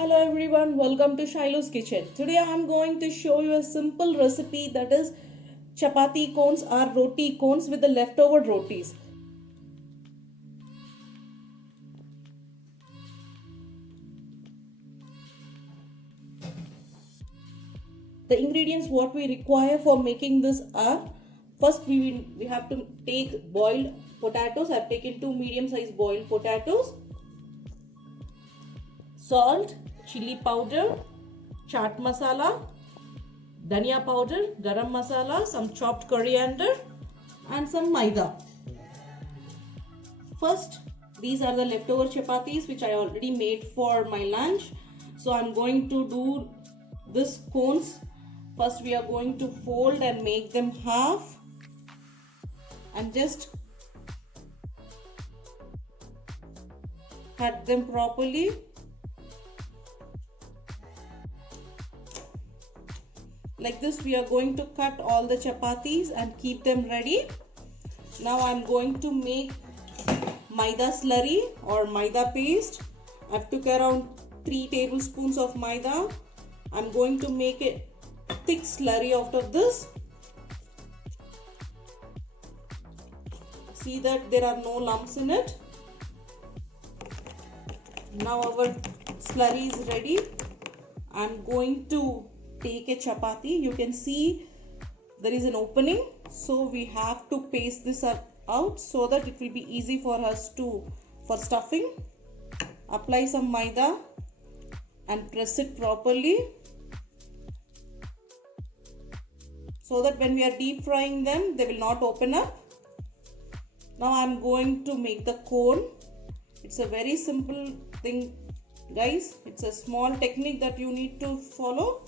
Hello everyone, welcome to Shiloh's Kitchen. Today I am going to show you a simple recipe, that is chapati cones or roti cones with the leftover rotis. The ingredients what we require for making this are, first we have to take boiled potatoes. I have taken 2 medium sized boiled potatoes, salt, chili powder, chaat masala, dhania powder, garam masala, some chopped coriander and some maida. First, these are the leftover chapatis which I already made for my lunch. So I'm going to do this cones. First we are going to fold and make them half and just cut them properly. Like this we are going to cut all the chapatis and keep them ready. Now I'm going to make maida slurry or maida paste. I've took around 3 tablespoons of maida. I'm going to make a thick slurry out of this. See that there are no lumps in it. Now our slurry is ready. I'm going to take a chapati. You can see there is an opening, so we have to paste this out so that it will be easy for us for stuffing. Apply some maida and press it properly so that when we are deep frying them they will not open up. Now I am going to make the cone. It's a very simple thing, guys. It's a small technique that you need to follow.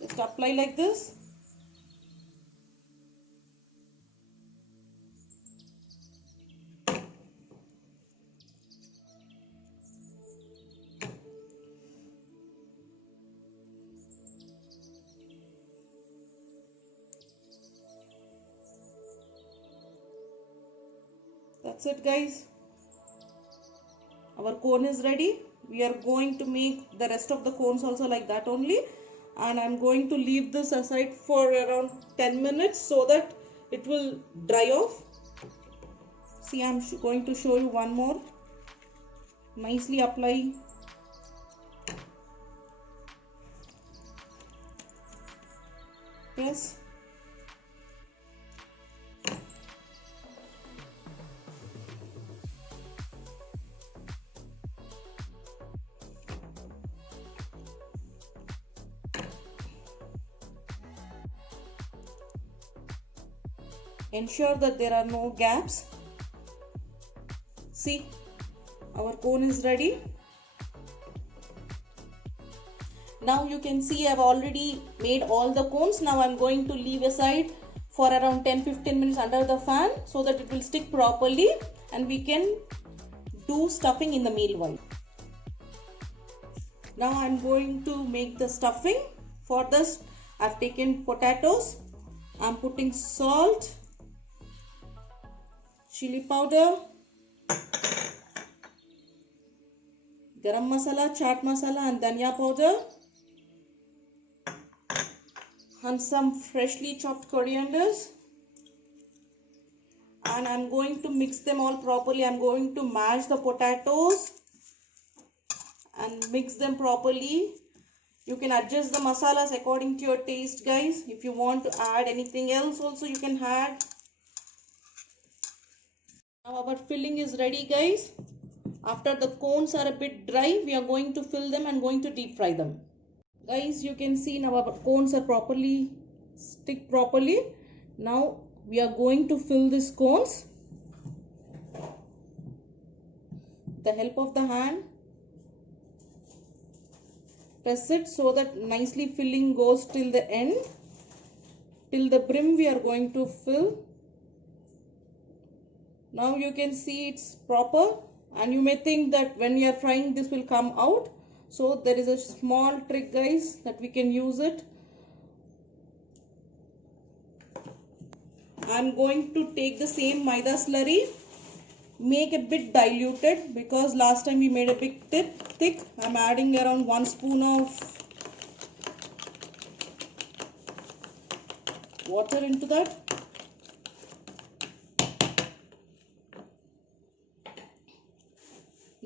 Just apply like this. That's it, guys. Our cone is ready. We are going to make the rest of the cones also like that only. And I'm going to leave this aside for around 10 minutes so that it will dry off. See, I'm going to show you one more. Nicely apply. Yes. Ensure that there are no gaps. See, our cone is ready. Now you can see I've already made all the cones. Now I'm going to leave aside for around 10-15 minutes under the fan so that it will stick properly and we can do stuffing in the meanwhile. Now I'm going to make the stuffing. For this I've taken potatoes. I'm putting salt, chili powder, garam masala, chaat masala and dhania powder and some freshly chopped corianders, and I'm going to mix them all properly. I'm going to mash the potatoes and mix them properly. You can adjust the masalas according to your taste, guys. If you want to add anything else also you can add. Now our filling is ready, guys. After the cones are a bit dry, we are going to fill them and going to deep fry them. Guys, you can see now our cones are stick properly. Now we are going to fill these cones. The help of the hand, press it so that nicely filling goes till the end. Till the brim we are going to fill. Now you can see it's proper, and you may think that when we are frying this will come out. So there is a small trick, guys, that we can use it. I'm going to take the same maida slurry make a bit diluted because last time we made a bit thick. I'm adding around 1 spoon of water into that.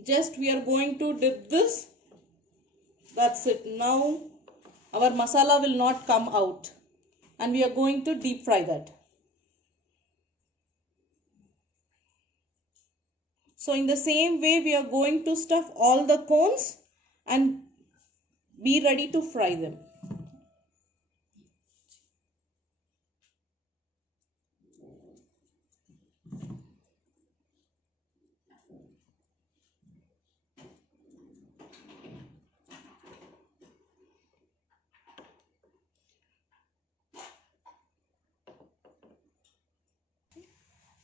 Just we are going to dip this. That's it. Now our masala will not come out and we are going to deep fry that. So in the same way we are going to stuff all the cones and be ready to fry them.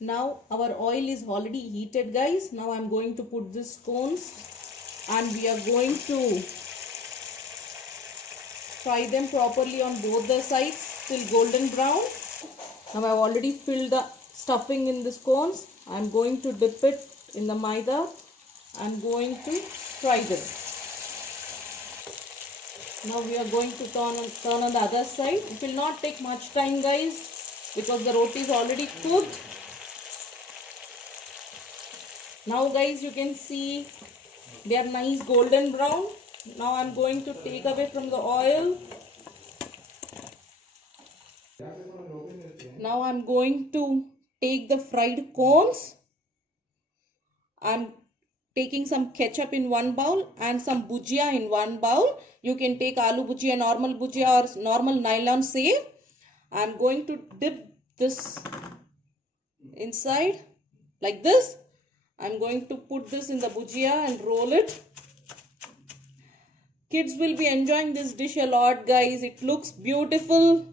Now our oil is already heated, guys. Now I'm going to put this cones and we are going to fry them properly on both the sides till golden brown. Now I've already filled the stuffing in this cones. I'm going to dip it in the maida and going to fry them. Now we are going to turn on the other side. It will not take much time, guys, because the roti is already cooked. Now guys, you can see they are nice golden brown. Now I'm going to take away from the oil. Now I'm going to take the fried cones. I'm taking some ketchup in one bowl and some bhujia in one bowl. You can take aloo bhujia, normal bhujia or normal nylon save. I'm going to dip this inside like this. I'm going to put this in the bhujia and roll it. Kids will be enjoying this dish a lot, guys. It looks beautiful.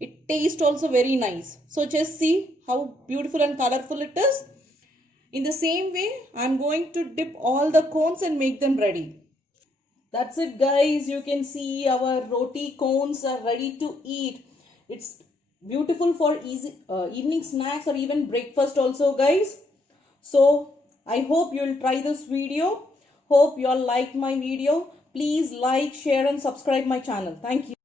It tastes also very nice. So just see how beautiful and colorful it is. In the same way, I'm going to dip all the cones and make them ready. That's it, guys. You can see our roti cones are ready to eat. It's beautiful for easy evening snacks or even breakfast also, guys. So I hope you'll try this video. Hope you all liked my video. Please like, share and subscribe my channel. Thank you.